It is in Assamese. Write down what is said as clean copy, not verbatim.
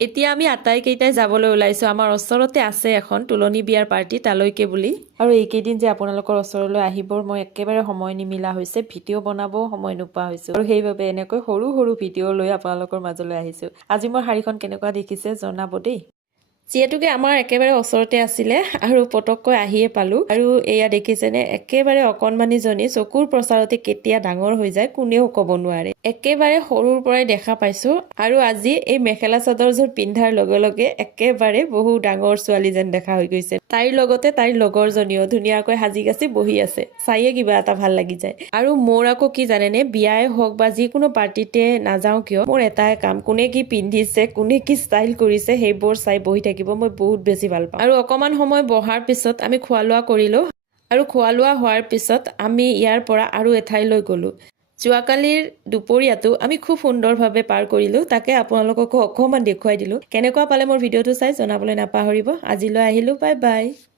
এতিয়া আমি আটাইকেইটাই যাবলৈ ওলাইছোঁ। আমাৰ ওচৰতে আছে এখন তুলনি বিয়াৰ পাৰ্টি, তালৈকে বুলি। আৰু এইকেইদিন যে আপোনালোকৰ ওচৰলৈ আহিবৰ মই একেবাৰে সময় নিমিলা হৈছে, ভিডিঅ' বনাবও সময় নোপোৱা হৈছোঁ। আৰু সেইবাবে এনেকৈ সৰু সৰু ভিডিঅ' লৈ আপোনালোকৰ মাজলৈ আহিছোঁ। আজি মোৰ শাড়ীখন কেনেকুৱা দেখিছে জনাব দেই। যিহেতুকে আমাৰ একেবাৰে ওচৰতে আছিলে আৰু পটককৈ আহিয়ে পালোঁ। আৰু এয়া দেখিছেনে, একেবাৰে অকণমানিজনী চকুৰ প্ৰচাৰতে কেতিয়া ডাঙৰ হৈ যায় কোনেও ক'ব নোৱাৰে। একেবাৰে সৰুৰ পৰাই দেখা পাইছোঁ আৰু আজি এই মেখেলা চাদৰযোৰ পিন্ধাৰ লগে লগে একেবাৰে বহু ডাঙৰ ছোৱালী যেন দেখা হৈ গৈছে। তাইৰ লগতে তাইৰ লগৰজনীও ধুনীয়াকৈ সাজি কাচি বহি আছে, চায়ে কিবা এটা ভাল লাগি যায়। আৰু মোৰ আকৌ কি জানেনে, বিয়াই হওক বা যিকোনো পাৰ্টিতে নাযাওঁ কিয়, মোৰ এটাই কাম, কোনে কি পিন্ধিছে, কোনে কি ষ্টাইল কৰিছে সেইবোৰ চাই বহি থাকিব মই বহুত বেছি ভাল পাওঁ। আৰু অকণমান সময় বহাৰ পিছত আমি খোৱা লোৱা কৰিলোঁ আৰু খোৱা লোৱা হোৱাৰ পিছত আমি ইয়াৰ পৰা আৰু এঠাইলৈ গ'লোঁ। যোৱাকালিৰ দুপৰীয়াটো আমি খুব সুন্দৰভাৱে পাৰ কৰিলোঁ, তাকে আপোনালোককো অকণমান দেখুৱাই দিলোঁ। কেনেকুৱা পালে মোৰ ভিডিঅ'টো চাই জনাবলৈ নাপাহৰিব। আজিলৈ আহিলোঁ, বাই বাই।